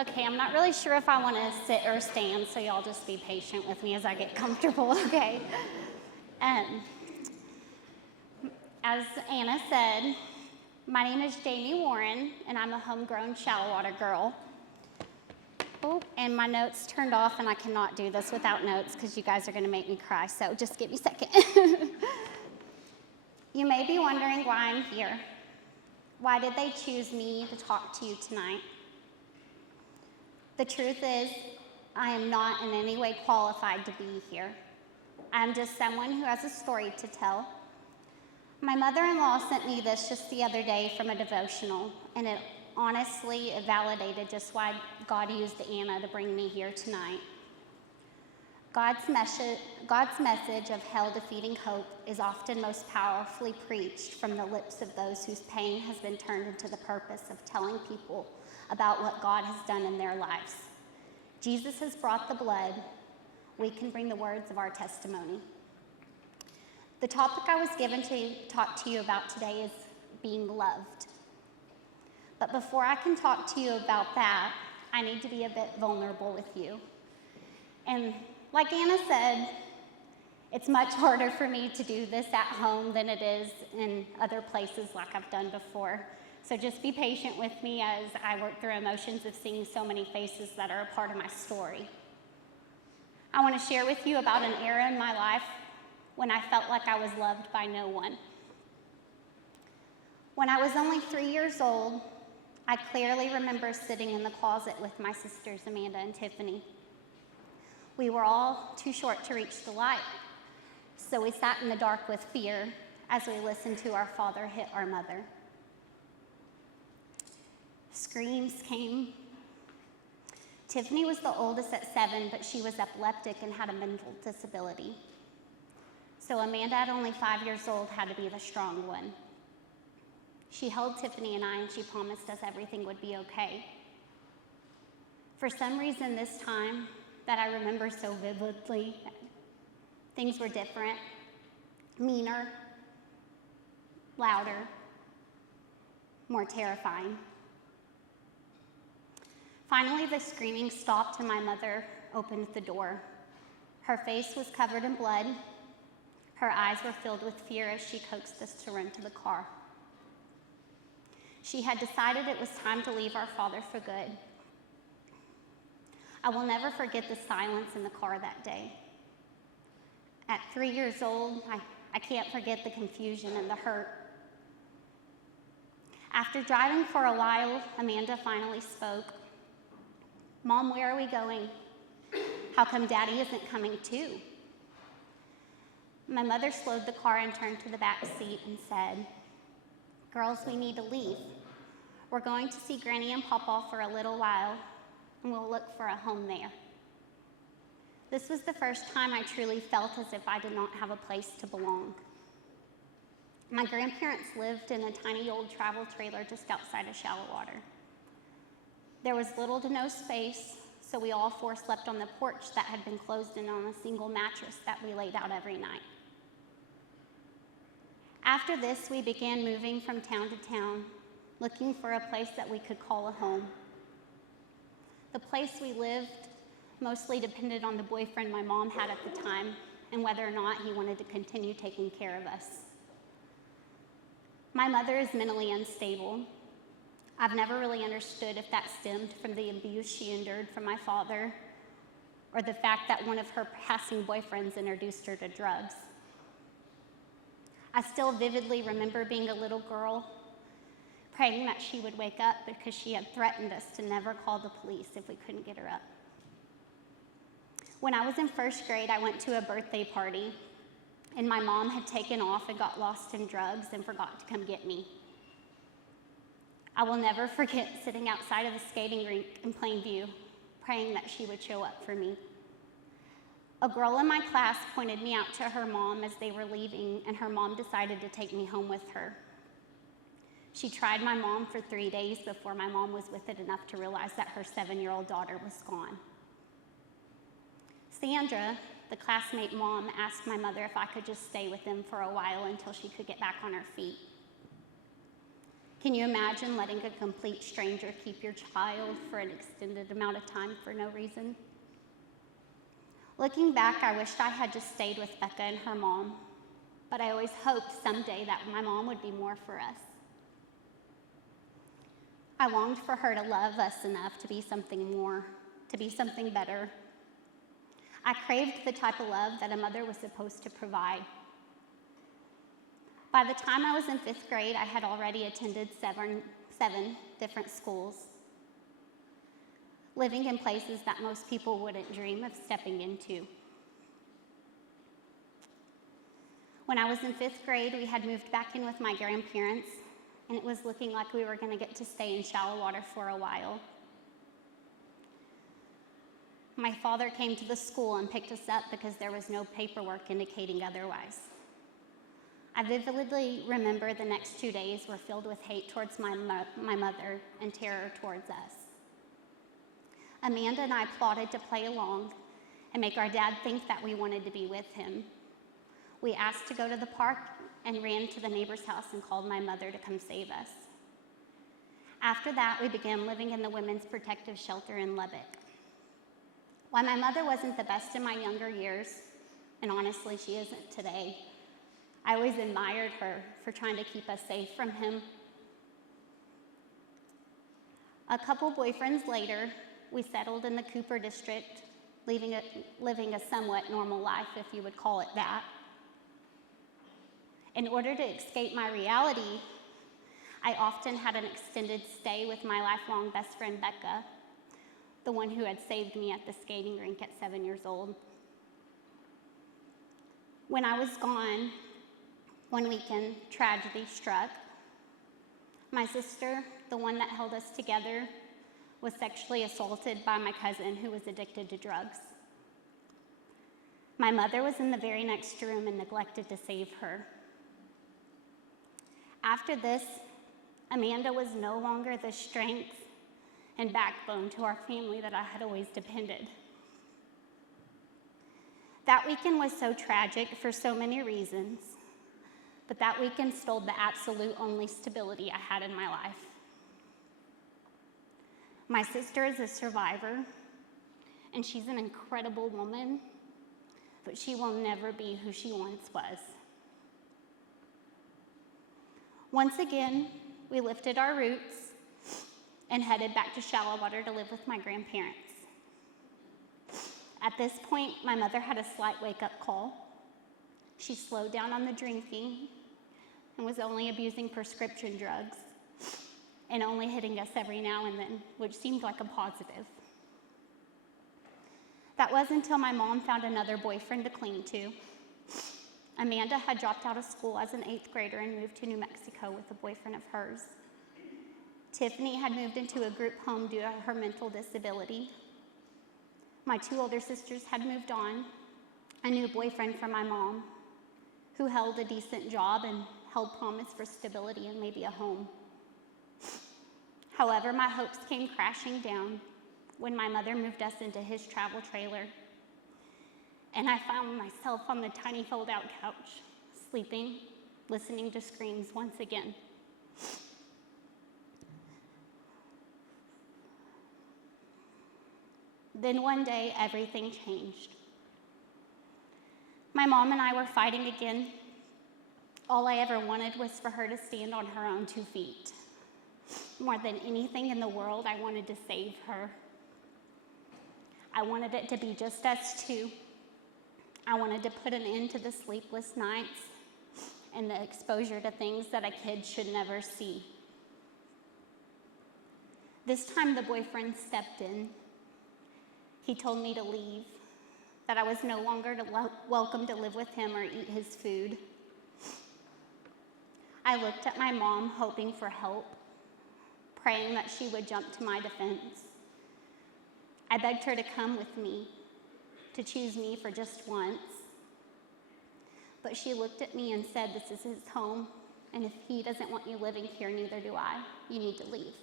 Okay, I'm not really sure if I want to sit or stand, so y'all just be patient with me as I get comfortable, okay? Um, as Anna said, my name is Jamie Warren, and I'm a homegrown shallow water girl. Oh, and my notes turned off, and I cannot do this without notes because you guys are going to make me cry, so just give me a second. You may be wondering why I'm here. Why did they choose me to talk to you tonight? The truth is, I am not in any way qualified to be here. I'm just someone who has a story to tell. My mother-in-law sent me this just the other day from a devotional, and it honestly validated just why God used Anna to bring me here tonight. God's message of hell-defeating hope is often most powerfully preached from the lips of those whose pain has been turned into the purpose of telling people about what God has done in their lives. Jesus has brought the blood. We can bring the words of our testimony. The topic I was given to talk to you about today is being loved. But before I can talk to you about that, I need to be a bit vulnerable with you. And like Anna said, it's much harder for me to do this at home than it is in other places like I've done before. So just be patient with me as I work through emotions of seeing so many faces that are a part of my story. I want to share with you about an era in my life when I felt like I was loved by no one. When I was only 3 years old, I clearly remember sitting in the closet with my sisters Amanda and Tiffany. We were all too short to reach the light, so we sat in the dark with fear as we listened to our father hit our mother. Screams came. Tiffany was the oldest at 7, but she was epileptic and had a mental disability. So Amanda, at only 5 years old, had to be the strong one. She held Tiffany and I, and she promised us everything would be okay. For some reason this time that I remember so vividly, things were different, meaner, louder, more terrifying. Finally, the screaming stopped and my mother opened the door. Her face was covered in blood. Her eyes were filled with fear as she coaxed us to run to the car. She had decided it was time to leave our father for good. I will never forget the silence in the car that day. At 3 years old, I can't forget the confusion and the hurt. After driving for a while, Amanda finally spoke. "Mom, where are we going? How come Daddy isn't coming too?" My mother slowed the car and turned to the back seat and said, "Girls, we need to leave. We're going to see Granny and Papa for a little while, and we'll look for a home there." This was the first time I truly felt as if I did not have a place to belong. My grandparents lived in a tiny old travel trailer just outside of Shallow Water. There was little to no space, so we all four slept on the porch that had been closed in on a single mattress that we laid out every night. After this, we began moving from town to town, looking for a place that we could call a home. The place we lived mostly depended on the boyfriend my mom had at the time and whether or not he wanted to continue taking care of us. My mother is mentally unstable. I've never really understood if that stemmed from the abuse she endured from my father or the fact that one of her passing boyfriends introduced her to drugs. I still vividly remember being a little girl praying that she would wake up because she had threatened us to never call the police if we couldn't get her up. When I was in first grade, I went to a birthday party, and my mom had taken off and got lost in drugs and forgot to come get me. I will never forget sitting outside of the skating rink in Plainview, praying that she would show up for me. A girl in my class pointed me out to her mom as they were leaving, and her mom decided to take me home with her. She tried my mom for 3 days before my mom was with it enough to realize that her 7-year-old daughter was gone. Sandra, the classmate mom, asked my mother if I could just stay with them for a while until she could get back on her feet. Can you imagine letting a complete stranger keep your child for an extended amount of time for no reason? Looking back, I wished I had just stayed with Becca and her mom, but I always hoped someday that my mom would be more for us. I longed for her to love us enough to be something more, to be something better. I craved the type of love that a mother was supposed to provide. By the time I was in 5th grade, I had already attended seven different schools, living in places that most people wouldn't dream of stepping into. When I was in 5th grade, we had moved back in with my grandparents, and it was looking like we were going to get to stay in Shallow Water for a while. My father came to the school and picked us up because there was no paperwork indicating otherwise. I vividly remember the next 2 days were filled with hate towards my mother and terror towards us. Amanda and I plotted to play along and make our dad think that we wanted to be with him. We asked to go to the park and ran to the neighbor's house and called my mother to come save us. After that, we began living in the Women's Protective Shelter in Lubbock. While my mother wasn't the best in my younger years, and honestly she isn't today, I always admired her for trying to keep us safe from him. A couple boyfriends later, we settled in the Cooper district, living a somewhat normal life, if you would call it that. In order to escape my reality, I often had an extended stay with my lifelong best friend, Becca, the one who had saved me at the skating rink at 7 years old. When I was gone, one weekend, tragedy struck. My sister, the one that held us together, was sexually assaulted by my cousin who was addicted to drugs. My mother was in the very next room and neglected to save her. After this, Amanda was no longer the strength and backbone to our family that I had always depended. That weekend was so tragic for so many reasons, but that weekend stole the absolute only stability I had in my life. My sister is a survivor, and she's an incredible woman, but she will never be who she once was. Once again, we lifted our roots and headed back to Shallow Water to live with my grandparents. At this point, my mother had a slight wake-up call. She slowed down on the drinking and was only abusing prescription drugs and only hitting us every now and then, which seemed like a positive. That was until my mom found another boyfriend to cling to. Amanda had dropped out of school as an 8th grader and moved to New Mexico with a boyfriend of hers. Tiffany had moved into a group home due to her mental disability. My 2 older sisters had moved on. A new boyfriend from my mom, who held a decent job and held promise for stability and maybe a home. However, my hopes came crashing down when my mother moved us into his travel trailer, and I found myself on the tiny fold-out couch, sleeping, listening to screams once again. Then one day, everything changed. My mom and I were fighting again. All I ever wanted was for her to stand on her own 2 feet. More than anything in the world, I wanted to save her. I wanted it to be just us two. I wanted to put an end to the sleepless nights and the exposure to things that a kid should never see. This time the boyfriend stepped in. He told me to leave, that I was no longer welcome to live with him or eat his food. I looked at my mom, hoping for help, praying that she would jump to my defense. I begged her to come with me, to choose me for just once. But she looked at me and said, "This is his home, and if he doesn't want you living here, neither do I. You need to leave."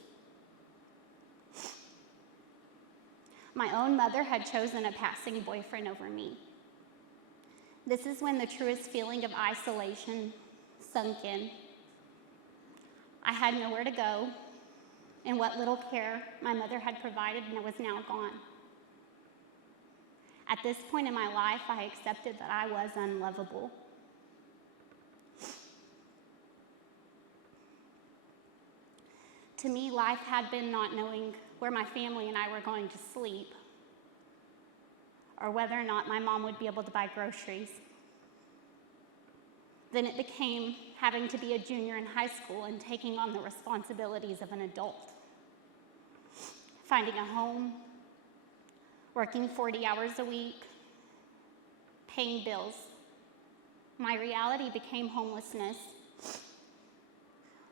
My own mother had chosen a passing boyfriend over me. This is when the truest feeling of isolation sunk in. I had nowhere to go, and what little care my mother had provided was now gone. At this point in my life, I accepted that I was unlovable. To me, life had been not knowing where my family and I were going to sleep, or whether or not my mom would be able to buy groceries. Then it became having to be a junior in high school and taking on the responsibilities of an adult. Finding a home, working 40 hours a week, paying bills. My reality became homelessness,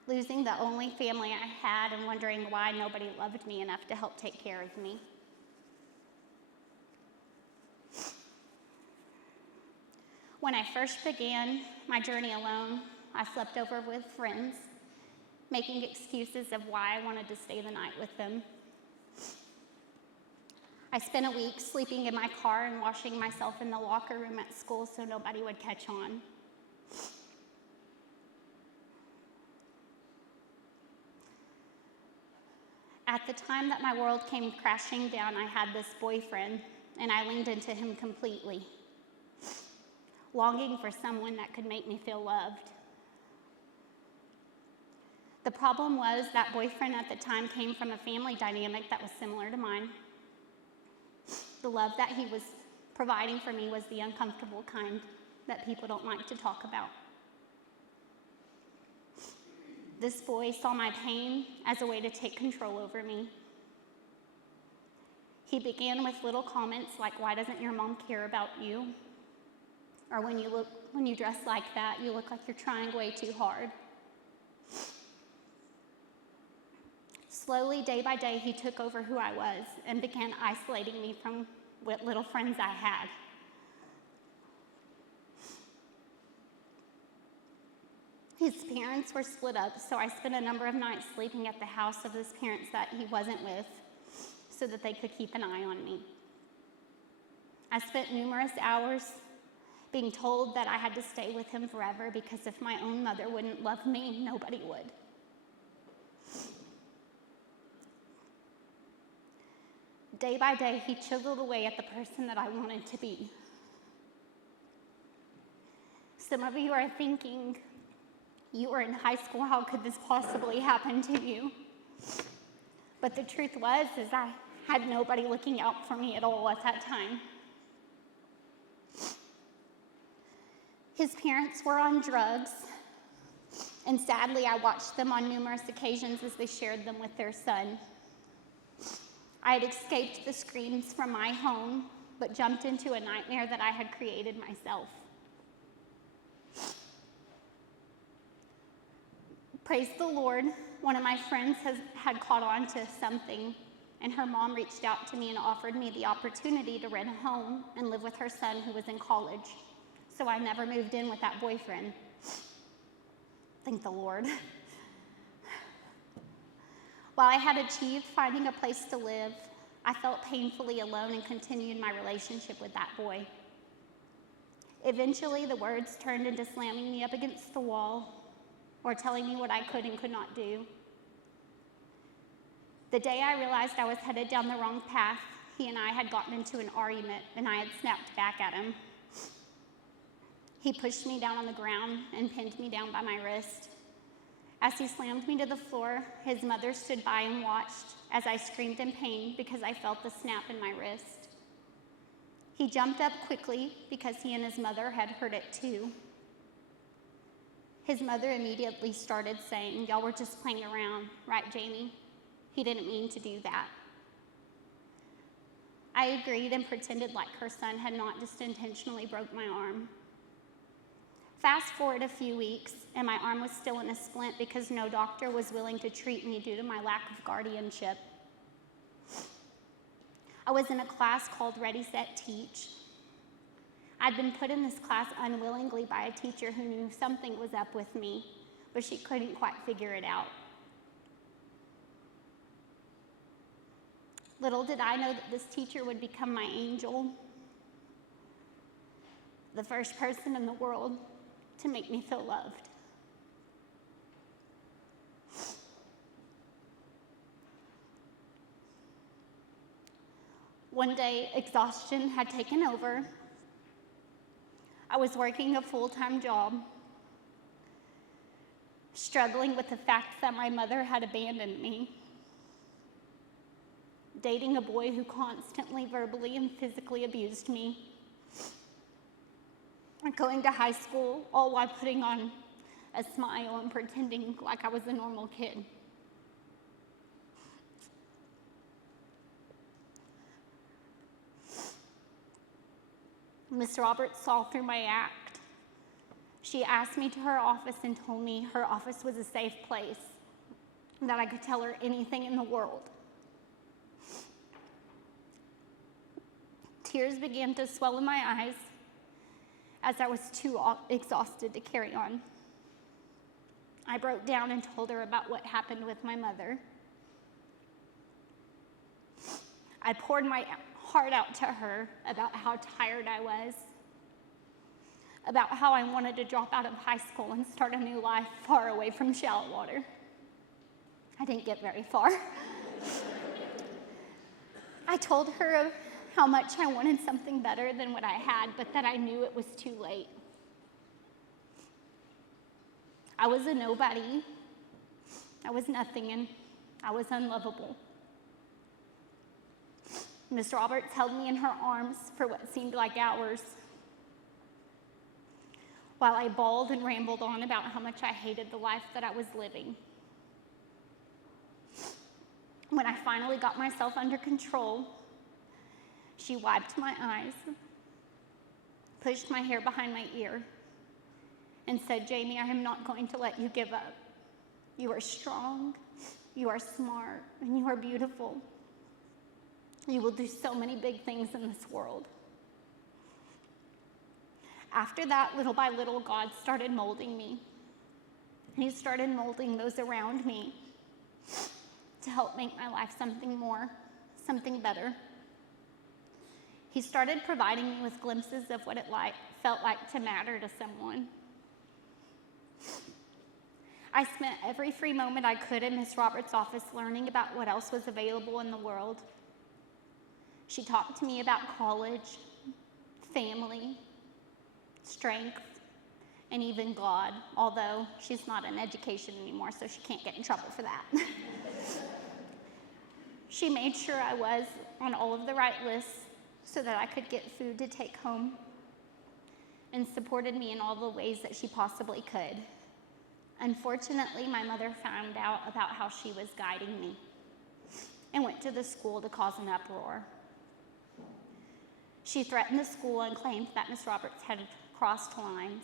losing the only family I had and wondering why nobody loved me enough to help take care of me. When I first began my journey alone, I slept over with friends, making excuses of why I wanted to stay the night with them. I spent a week sleeping in my car and washing myself in the locker room at school so nobody would catch on. At the time that my world came crashing down, I had this boyfriend, and I leaned into him completely, longing for someone that could make me feel loved. The problem was that boyfriend at the time came from a family dynamic that was similar to mine. The love that he was providing for me was the uncomfortable kind that people don't like to talk about. This boy saw my pain as a way to take control over me. He began with little comments like, "Why doesn't your mom care about you?" Or when you dress like that, you look like you're trying way too hard. Slowly, day by day, he took over who I was and began isolating me from what little friends I had. His parents were split up, so I spent a number of nights sleeping at the house of his parents that he wasn't with so that they could keep an eye on me. I spent numerous hours being told that I had to stay with him forever because if my own mother wouldn't love me, nobody would. Day by day, he chiseled away at the person that I wanted to be. Some of you are thinking, you were in high school, how could this possibly happen to you? But the truth was, I had nobody looking out for me at all at that time. His parents were on drugs, and sadly, I watched them on numerous occasions as they shared them with their son. I had escaped the screams from my home, but jumped into a nightmare that I had created myself. Praise the Lord, one of my friends had caught on to something, and her mom reached out to me and offered me the opportunity to rent a home and live with her son who was in college. So I never moved in with that boyfriend. Thank the Lord. While I had achieved finding a place to live, I felt painfully alone and continued my relationship with that boy. Eventually, the words turned into slamming me up against the wall or telling me what I could and could not do. The day I realized I was headed down the wrong path, he and I had gotten into an argument, and I had snapped back at him. He pushed me down on the ground and pinned me down by my wrist. As he slammed me to the floor, his mother stood by and watched as I screamed in pain because I felt the snap in my wrist. He jumped up quickly because he and his mother had heard it too. His mother immediately started saying, "Y'all were just playing around, right, Jamie? He didn't mean to do that." I agreed and pretended like her son had not just intentionally broke my arm. Fast forward a few weeks, and my arm was still in a splint because no doctor was willing to treat me due to my lack of guardianship. I was in a class called Ready, Set, Teach. I'd been put in this class unwillingly by a teacher who knew something was up with me, but she couldn't quite figure it out. Little did I know that this teacher would become my angel, the first person in the world to make me feel loved. One day, exhaustion had taken over. I was working a full-time job, struggling with the fact that my mother had abandoned me, dating a boy who constantly verbally and physically abused me, and going to high school, all while putting on a smile and pretending like I was a normal kid. Miss Roberts saw through my act. She asked me to her office and told me her office was a safe place, and that I could tell her anything in the world. Tears began to swell in my eyes as I was too exhausted to carry on. I broke down and told her about what happened with my mother. I poured my heart out to her about how tired I was, about how I wanted to drop out of high school and start a new life far away from shallow water. I didn't get very far. I told her how much I wanted something better than what I had, but that I knew it was too late. I was a nobody. I was nothing, and I was unlovable. Miss Roberts held me in her arms for what seemed like hours, while I bawled and rambled on about how much I hated the life that I was living. When I finally got myself under control, she wiped my eyes, pushed my hair behind my ear, and said, "Jamie, I am not going to let you give up. You are strong, you are smart, and you are beautiful. You will do so many big things in this world." After that, little by little, God started molding me. He started molding those around me to help make my life something more, something better. He started providing me with glimpses of what it felt like to matter to someone. I spent every free moment I could in Miss Roberts' office learning about what else was available in the world. She talked to me about college, family, strength, and even God, although she's not in education anymore, so she can't get in trouble for that. She made sure I was on all of the right lists so that I could get food to take home, and supported me in all the ways that she possibly could. Unfortunately, my mother found out about how she was guiding me and went to the school to cause an uproar. She threatened the school and claimed that Miss Roberts had crossed lines.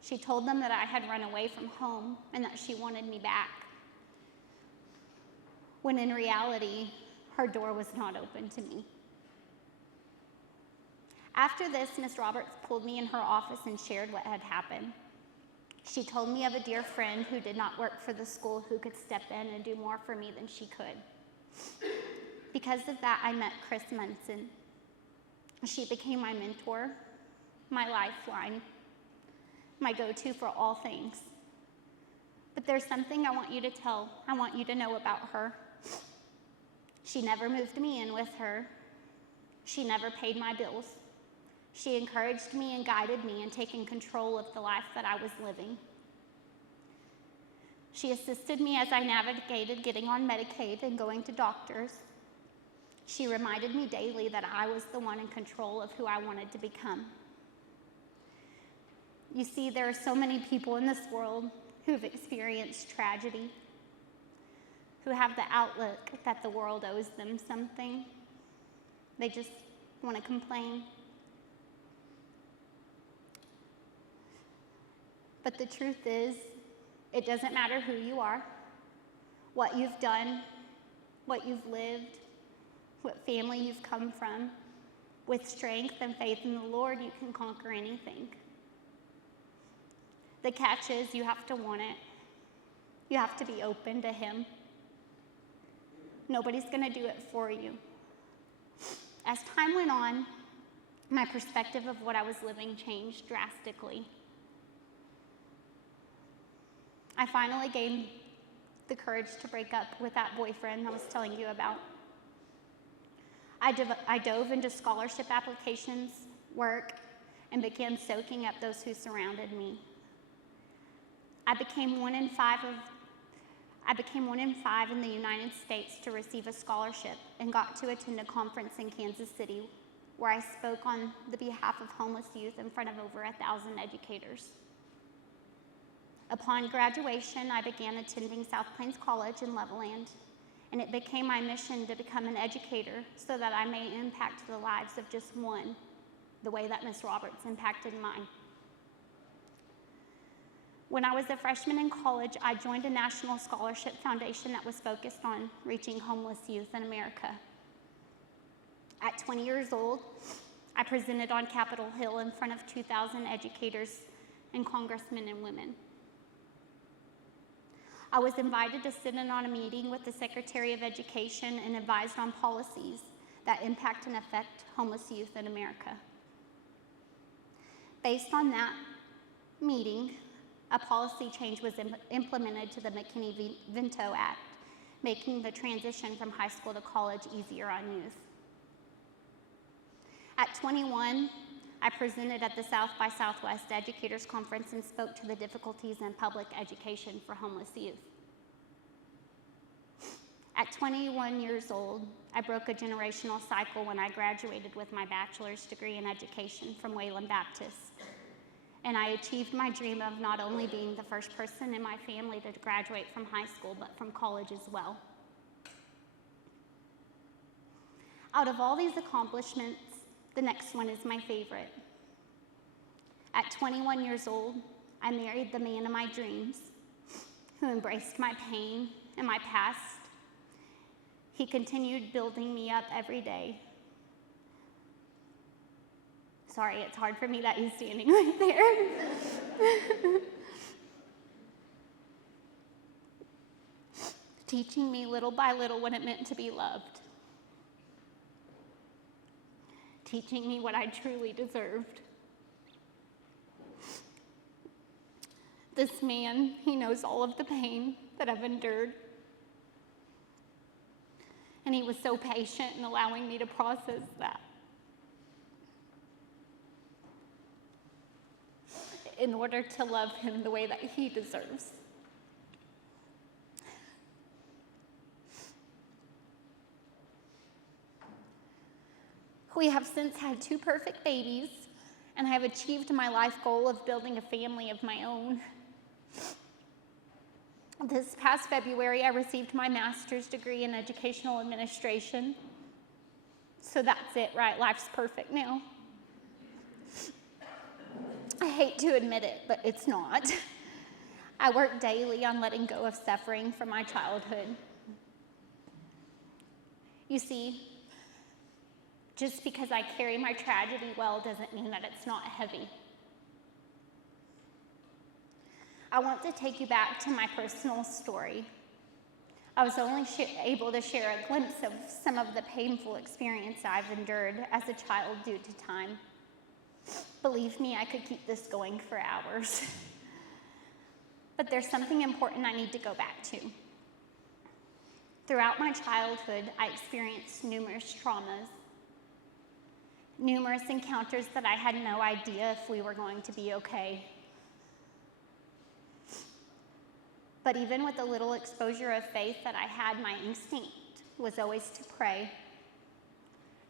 She told them that I had run away from home and that she wanted me back, when in reality, her door was not open to me. After this, Miss Roberts pulled me in her office and shared what had happened. She told me of a dear friend who did not work for the school who could step in and do more for me than she could. Because of that, I met Chris Munson. She became my mentor, my lifeline, my go-to for all things. But there's something I want you to know about her. She never moved me in with her. She never paid my bills. She encouraged me and guided me in taking control of the life that I was living. She assisted me as I navigated getting on Medicaid and going to doctors. She reminded me daily that I was the one in control of who I wanted to become. You see, there are so many people in this world who've experienced tragedy, who have the outlook that the world owes them something. They just want to complain. But the truth is, it doesn't matter who you are, what you've done, what you've lived, what family you've come from. With strength and faith in the Lord, you can conquer anything. The catch is you have to want it. You have to be open to Him. Nobody's going to do it for you. As time went on, my perspective of what I was living changed drastically. I finally gained the courage to break up with that boyfriend I was telling you about. I dove into scholarship applications, work, and began soaking up those who surrounded me. I became one in five in the United States to receive a scholarship and got to attend a conference in Kansas City where I spoke on the behalf of homeless youth in front of over 1,000 educators. Upon graduation, I began attending South Plains College in Levelland, and it became my mission to become an educator so that I may impact the lives of just one, the way that Ms. Roberts impacted mine. When I was a freshman in college, I joined a national scholarship foundation that was focused on reaching homeless youth in America. At 20 years old, I presented on Capitol Hill in front of 2,000 educators and congressmen and women. I was invited to sit in on a meeting with the Secretary of Education and advised on policies that impact and affect homeless youth in America. Based on that meeting, a policy change was implemented to the McKinney-Vento Act, making the transition from high school to college easier on youth. At 21, I presented at the South by Southwest Educators Conference and spoke to the difficulties in public education for homeless youth. At 21 years old, I broke a generational cycle when I graduated with my bachelor's degree in education from Wayland Baptist. And I achieved my dream of not only being the first person in my family to graduate from high school, but from college as well. Out of all these accomplishments, the next one is my favorite. At 21 years old, I married the man of my dreams, who embraced my pain and my past. He continued building me up every day. Sorry, it's hard for me that he's standing right there. Teaching me little by little what it meant to be loved. Teaching me what I truly deserved. This man, he knows all of the pain that I've endured. And he was so patient in allowing me to process that. In order to love him the way that he deserves. We have since had 2 perfect babies, and I have achieved my life goal of building a family of my own. This past February, I received my master's degree in educational administration. So that's it, right? Life's perfect now. I hate to admit it, but it's not. I work daily on letting go of suffering from my childhood. You see, just because I carry my tragedy well doesn't mean that it's not heavy. I want to take you back to my personal story. I was only able to share a glimpse of some of the painful experience I've endured as a child due to time. Believe me, I could keep this going for hours. But there's something important I need to go back to. Throughout my childhood, I experienced numerous traumas, numerous encounters that I had no idea if we were going to be okay. But even with a little exposure of faith that I had, my instinct was always to pray.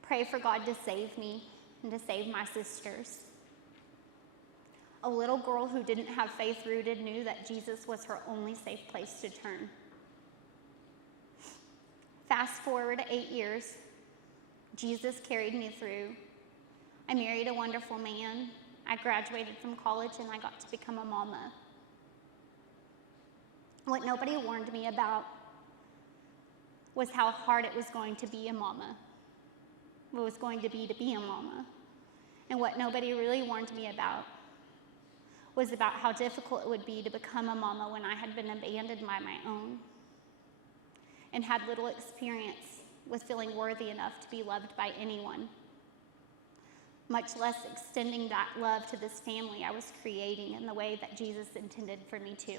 Pray for God to save me and to save my sisters. A little girl who didn't have faith rooted knew that Jesus was her only safe place to turn. Fast forward 8 years, Jesus carried me through. I married a wonderful man. I graduated from college and I got to become a mama. What nobody warned me about was how hard it was going to be a mama. What it was going to be a mama. And what nobody really warned me about was about how difficult it would be to become a mama when I had been abandoned by my own and had little experience with feeling worthy enough to be loved by anyone, much less extending that love to this family I was creating in the way that Jesus intended for me to.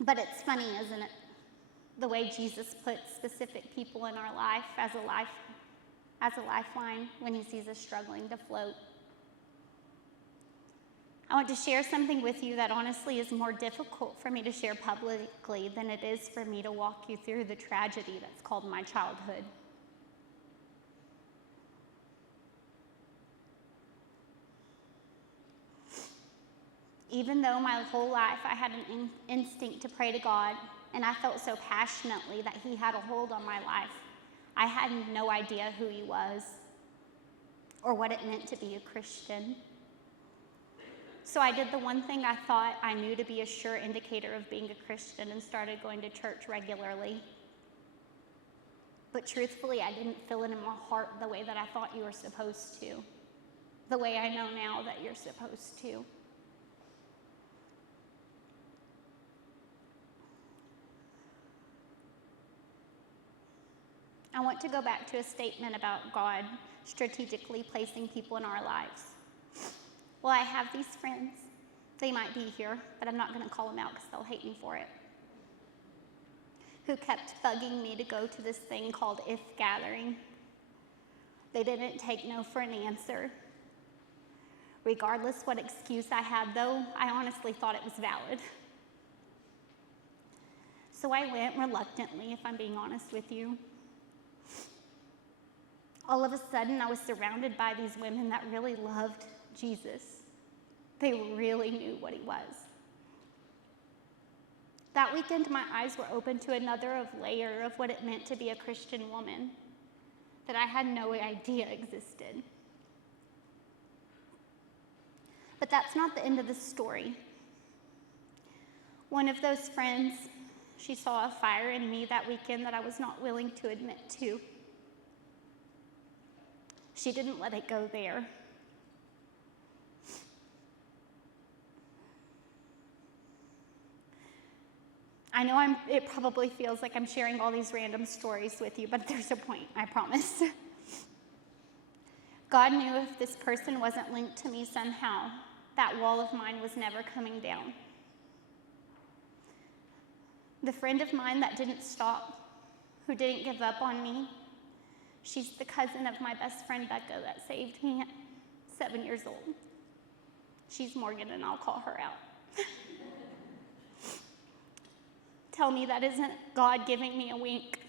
But it's funny, isn't it? the way Jesus puts specific people in our life as a lifeline when he sees us struggling to float. I want to share something with you that honestly is more difficult for me to share publicly than it is for me to walk you through the tragedy that's called my childhood. Even though my whole life I had an instinct to pray to God, and I felt so passionately that he had a hold on my life, I had no idea who he was or what it meant to be a Christian. So I did the one thing I thought I knew to be a sure indicator of being a Christian and started going to church regularly. But truthfully, I didn't feel it in my heart the way that I thought you were supposed to, the way I know now that you're supposed to. I want to go back to a statement about God strategically placing people in our lives. Well, I have these friends. They might be here, but I'm not going to call them out because they'll hate me for it. Who kept bugging me to go to this thing called If Gathering. They didn't take no for an answer. Regardless what excuse I had, though, I honestly thought it was valid. So I went reluctantly, if I'm being honest with you. All of a sudden, I was surrounded by these women that really loved Jesus. They really knew what he was. That weekend, my eyes were open to another layer of what it meant to be a Christian woman that I had no idea existed. But that's not the end of the story. One of those friends, she saw a fire in me that weekend that I was not willing to admit to. She didn't let it go there. I know it probably feels like I'm sharing all these random stories with you, but there's a point, I promise. God knew if this person wasn't linked to me somehow, that wall of mine was never coming down. The friend of mine that didn't stop, who didn't give up on me, she's the cousin of my best friend Becca that saved me at 7 years old. She's Morgan, and I'll call her out. Tell me that isn't God giving me a wink,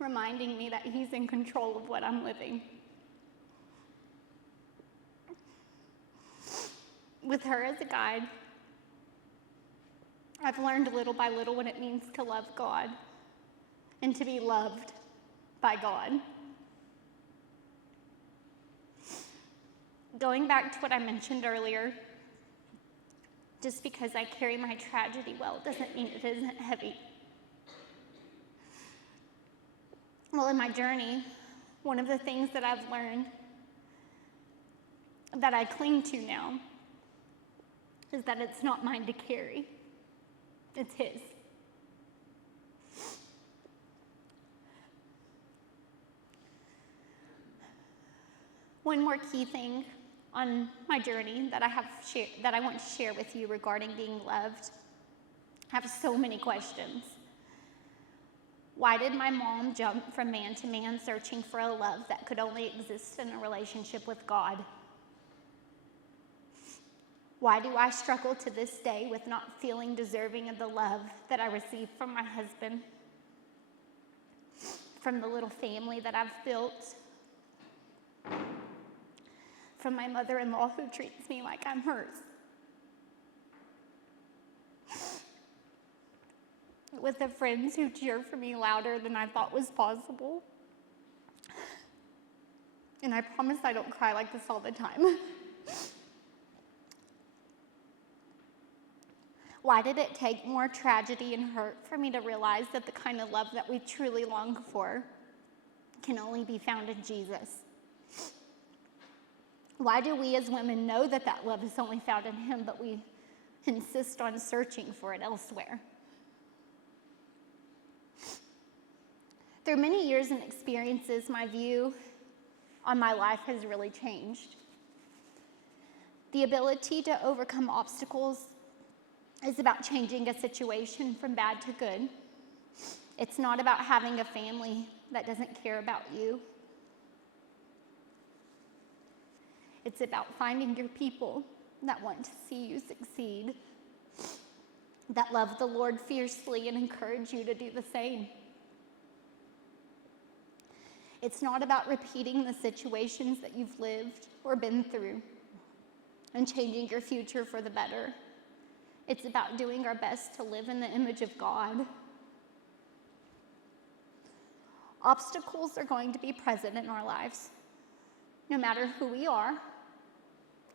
reminding me that he's in control of what I'm living. With her as a guide, I've learned little by little what it means to love God and to be loved by God. Going back to what I mentioned earlier, just because I carry my tragedy well doesn't mean it isn't heavy. Well, in my journey, one of the things that I've learned that I cling to now is that it's not mine to carry, it's his. One more key thing on my journey that I want to share with you regarding being loved. I have so many questions. Why did my mom jump from man to man searching for a love that could only exist in a relationship with God? Why do I struggle to this day with not feeling deserving of the love that I received from my husband, from the little family that I've built, from my mother-in-law who treats me like I'm hers, with the friends who cheer for me louder than I thought was possible? And I promise I don't cry like this all the time. Why did it take more tragedy and hurt for me to realize that the kind of love that we truly long for can only be found in Jesus? Why do we as women know that that love is only found in him, but we insist on searching for it elsewhere? Through many years and experiences, my view on my life has really changed. The ability to overcome obstacles is about changing a situation from bad to good. It's not about having a family that doesn't care about you. It's about finding your people that want to see you succeed, that love the Lord fiercely and encourage you to do the same. It's not about repeating the situations that you've lived or been through and changing your future for the better. It's about doing our best to live in the image of God. Obstacles are going to be present in our lives, no matter who we are,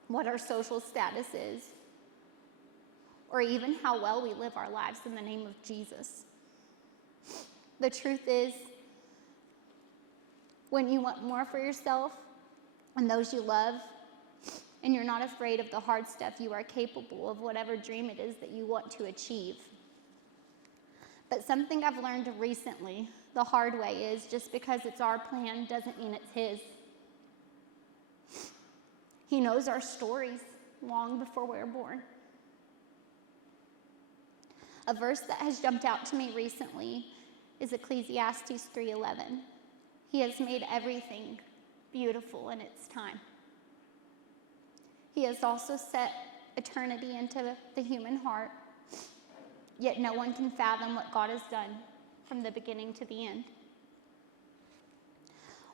what our social status is, or even how well we live our lives in the name of Jesus. The truth is, when you want more for yourself and those you love, and you're not afraid of the hard stuff, you are capable of whatever dream it is that you want to achieve. But something I've learned recently, the hard way, is just because it's our plan doesn't mean it's His. He knows our stories long before we're born. A verse that has jumped out to me recently is Ecclesiastes 3:11. He has made everything beautiful in its time. He has also set eternity into the human heart, yet no one can fathom what God has done from the beginning to the end.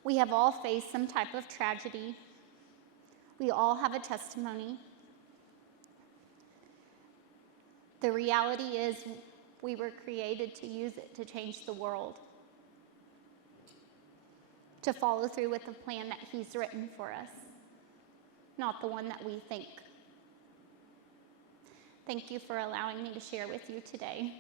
We have all faced some type of tragedy. We all have a testimony. The reality is we were created to use it to change the world, to follow through with the plan that He's written for us, not the one that we think. Thank you for allowing me to share with you today.